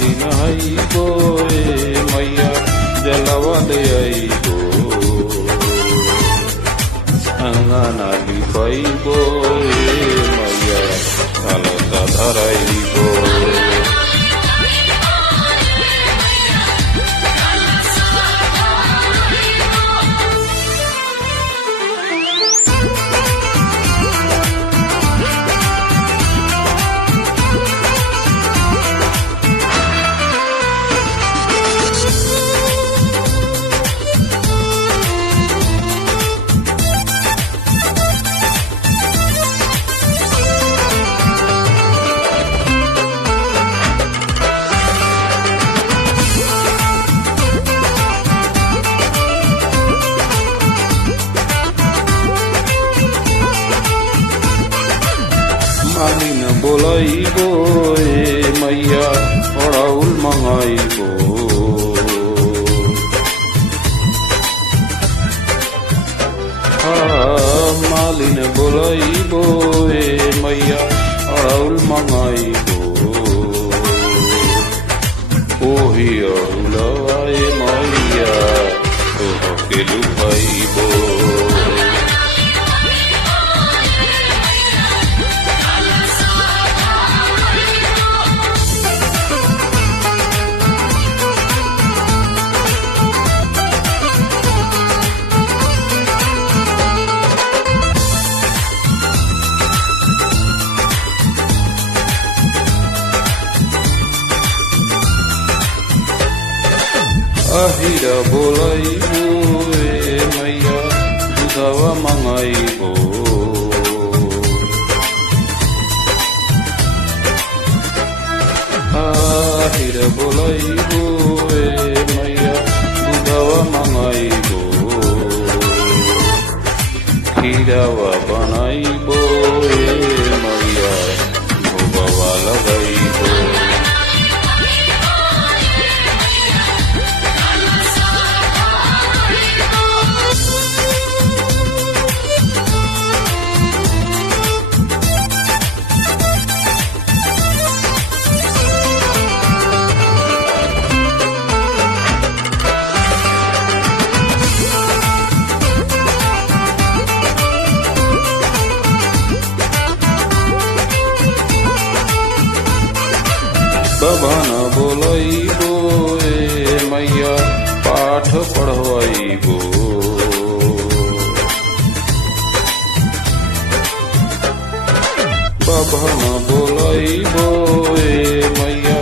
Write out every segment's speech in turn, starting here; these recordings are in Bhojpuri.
दिन आइबो ए मैया जलवा ले आइबो अंगना लिपाइबो ए मैया कलसा धराइबो मालिन बोलाइबो ए मैया अड़ाउल मंगाइबो मालिन बोलाइबो ए मैया अड़ाउल मंगाइबो ओही अड़ुलवा ए मैया तोहके लुकाइबो अहिरा बोलाइबो ए मैया दूधवा मंगाइबो अहिरा बोलाइबो ए मैया दूधवा मंगाइबो खीरावा बनाइबो ए मैया भोगवा लगाइबो बभन बोलाइबो ए मैया पाठ पढ़वाइबो बभन बोलाइबो ए मैया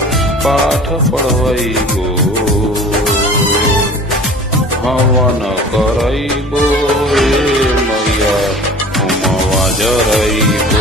पाठ पढ़वाइबो हवन कराइबो ए मैया होमवा जराइबो